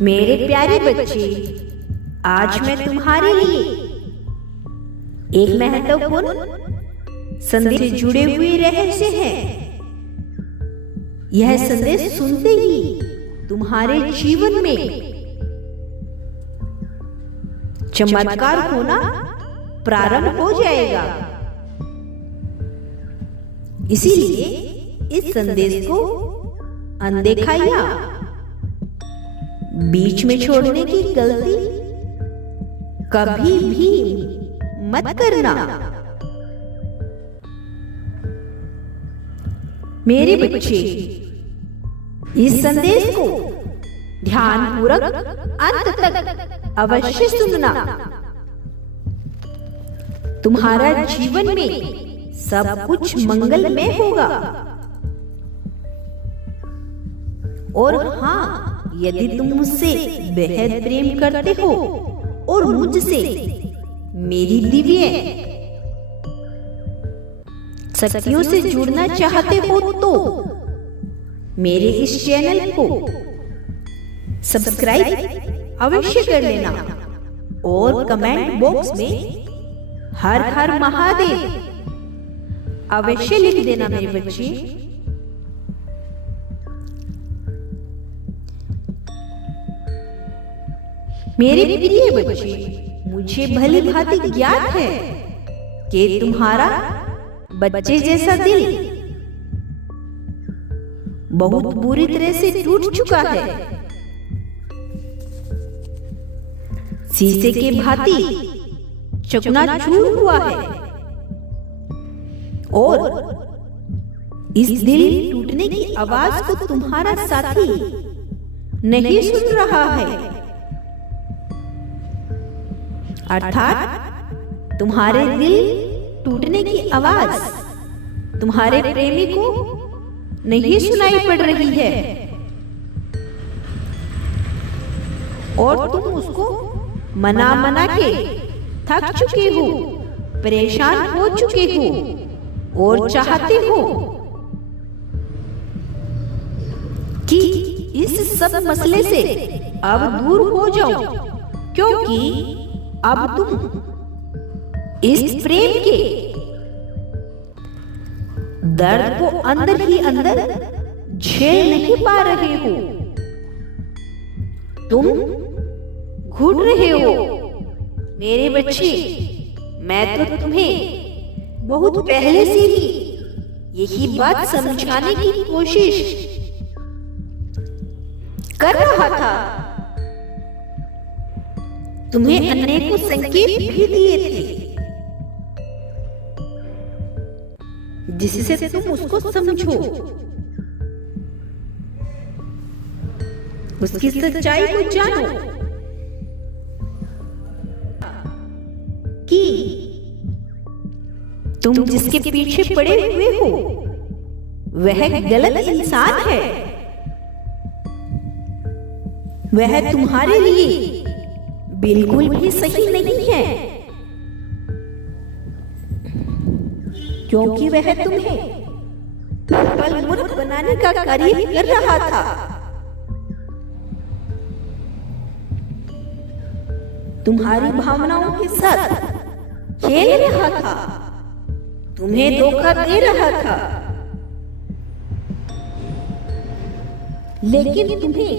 मेरे प्यारे बच्चे, आज मैं तुम्हारे लिए एक महत्वपूर्ण संदेश से जुड़े हुए रहस्य हैं। यह संदेश सुनते ही तुम्हारे जीवन में चमत्कार होना प्रारंभ हो जाएगा। इसीलिए इस संदेश को अनदेखा या बीच में छोड़ने की गलती कभी भी मत करना। मेरे बच्चे, इस संदेश को ध्यानपूर्वक अंत तक अवश्य सुनना। तुम्हारा जीवन में सब कुछ मंगलमय होगा। और हाँ, यदि तुम मुझसे बेहद प्रेम करते हो और मुझसे मेरी दिव्य शक्तियों से जुड़ना चाहते हो तो मेरे इस चैनल को सब्सक्राइब अवश्य कर लेना और कमेंट बॉक्स में हर हर महादेव अवश्य लिख देना। मेरे बच्चे, मेरे प्रिय बच्चे, मुझे भली भांति ज्ञात है कि तुम्हारा बच्चे जैसा दिल बहुत बुरी तरह से टूट चुका है। शीशे के भांति चकनाचूर हुआ है और इस दिल टूटने की आवाज को तुम्हारा साथी नहीं सुन रहा है। अर्थात तुम्हारे दिल टूटने की आवाज तुम्हारे प्रेमी को नहीं सुनाई पड़ रही है और तुम उसको मना मना के थक चुके हो, परेशान हो चुके हो और चाहते हो कि इस सब मसले से अब दूर हो जाओ, क्योंकि अब तुम इस प्रेम के दर्द को अंदर ही अंदर झेल नहीं पा रहे हो। तुम घुट रहे हो। मेरे बच्चे, मैं तो तुम्हें बहुत पहले से ही यही बात समझाने की कोशिश कर रहा था। तुम्हें अनेकों संकेत भी दिए थे जिससे तुम उसको समझो, उसकी सच्चाई को जानो कि तुम जिसके पीछे पड़े हुए हो वह गलत इंसान है। वह तुम्हारे लिए बिल्कुल भी सही नहीं है, क्योंकि वह तुम्हें पल-मूर्ख बनाने का कार्य कर रहा था। तुम्हारी भावनाओं के साथ खेल रहा था, तुम्हें धोखा दे रहा था। लेकिन तुम्हें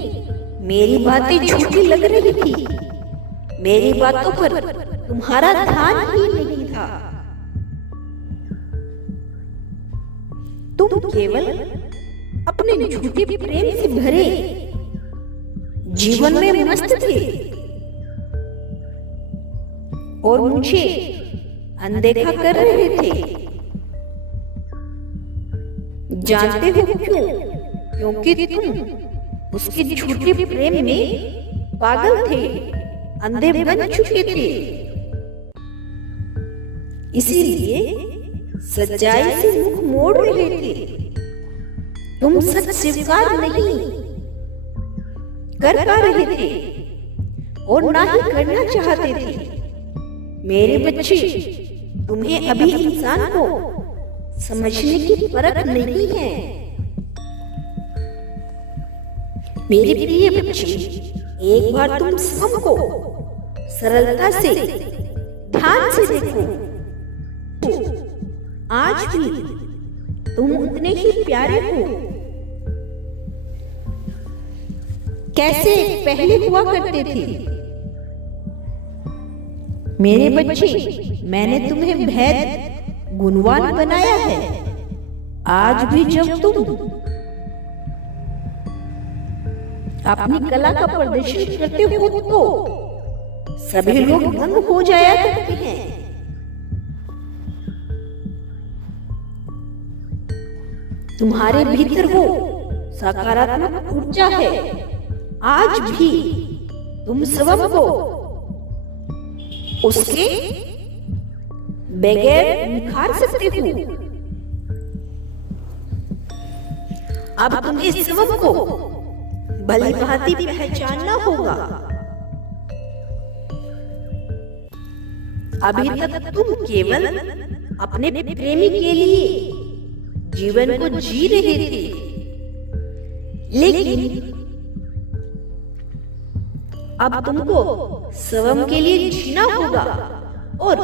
मेरी बातें झूठी लग रही थी। मेरी बातों पर तुम्हारा ध्यान ही नहीं था। तुम केवल अपने झूठे प्रेम से भरे जीवन में मस्त थे और मुझे अनदेखा कर रहे थे। जानते हो क्यों? क्योंकि तुम उसके झूठे प्रेम में पागल थे, अंधे बन चुके थे। इसीलिए सच्चाई से मुख मोड़ रहे थे। तुम सच स्वीकार नहीं कर पा रहे थे और ना ही करना चाहते थे। मेरे बच्चे, तुम्हें अभी इंसान को समझने की परख नहीं है। मेरे प्रिय बच्चे, एक बार तुम सबको सरलता से ध्यान से देखो, आज भी तुम उतने ही प्यारे हो कैसे पहले हुआ करते थे। मेरे बच्चे, मैंने तुम्हें भेद गुणवान बनाया है। आज भी जब तुम अपनी कला का प्रदर्शन करते हो तो सभी लोग दंग हो जाया करते हैं। तुम्हारे भीतर वो सकारात्मक ऊर्जा है। आज भी तुम स्वयं को उसके बगैर निखार सकते हो। अब तुम्हें स्वयं को भली भांति पहचानना होगा। अभी तक तुम केवल अपने प्रेमी के लिए जीवन को जी रहे थे, लेकिन अब तुमको स्वयं के लिए जीना होगा और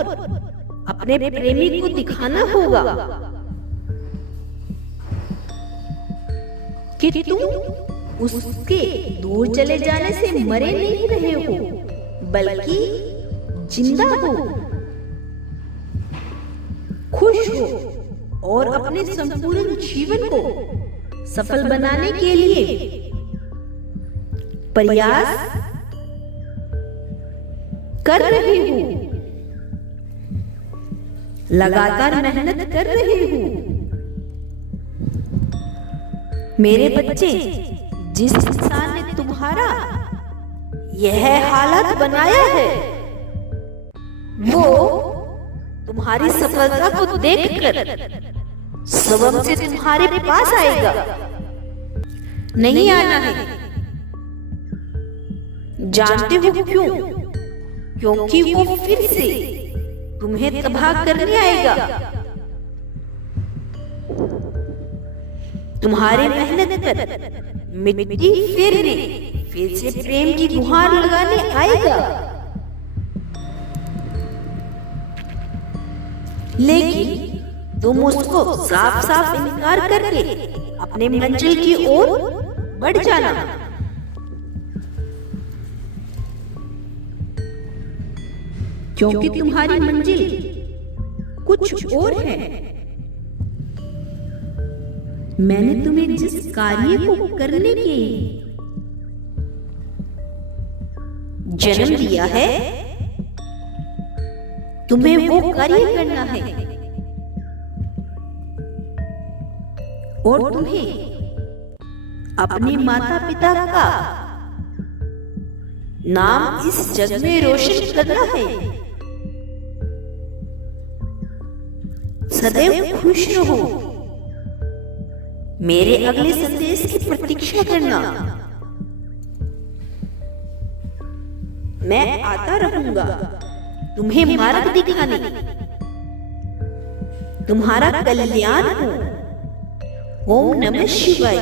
अपने प्रेमी को दिखाना होगा कि तुम उसके दूर चले जाने से मरे नहीं रहे हो, बल्कि जिंदा हो, खुश हो और अपने संपूर्ण जीवन को सफल बनाने के लिए प्रयास कर रहे हो, लगातार मेहनत कर रहे हो। मेरे बच्चे, जिस इंसान ने तुम्हारा यह हालत बनाया है, वो तुम्हारी सफलता को देखकर स्वयं से तुम्हारे पास आएगा। नहीं आना है। जानते हो क्यों? क्योंकि वो फिर से तुम्हें तबाह करने आएगा। तुम्हारी मेहनत पर मिट्टी फेरने, फिर से प्रेम की गुहार लगाने आएगा। लेकिन तुम उसको साफ साफ इनकार करके अपने मंजिल की ओर बढ़ जाना। क्योंकि तुम्हारी मंजिल कुछ और है। मैंने तुम्हें जिस कार्य को करने के जन्म दिया है, तुम्हें वो कार्य करना है और तुम्हें अपने माता पिता का नाम इस जग में रोशन करना है। सदैव खुश रहो। मेरे अगले संदेश की प्रतीक्षा करना। मैं आता रहूंगा तुम्हें मार्ग दिखाने। तुम्हारा कल्याण हो। ओम नमः शिवाय।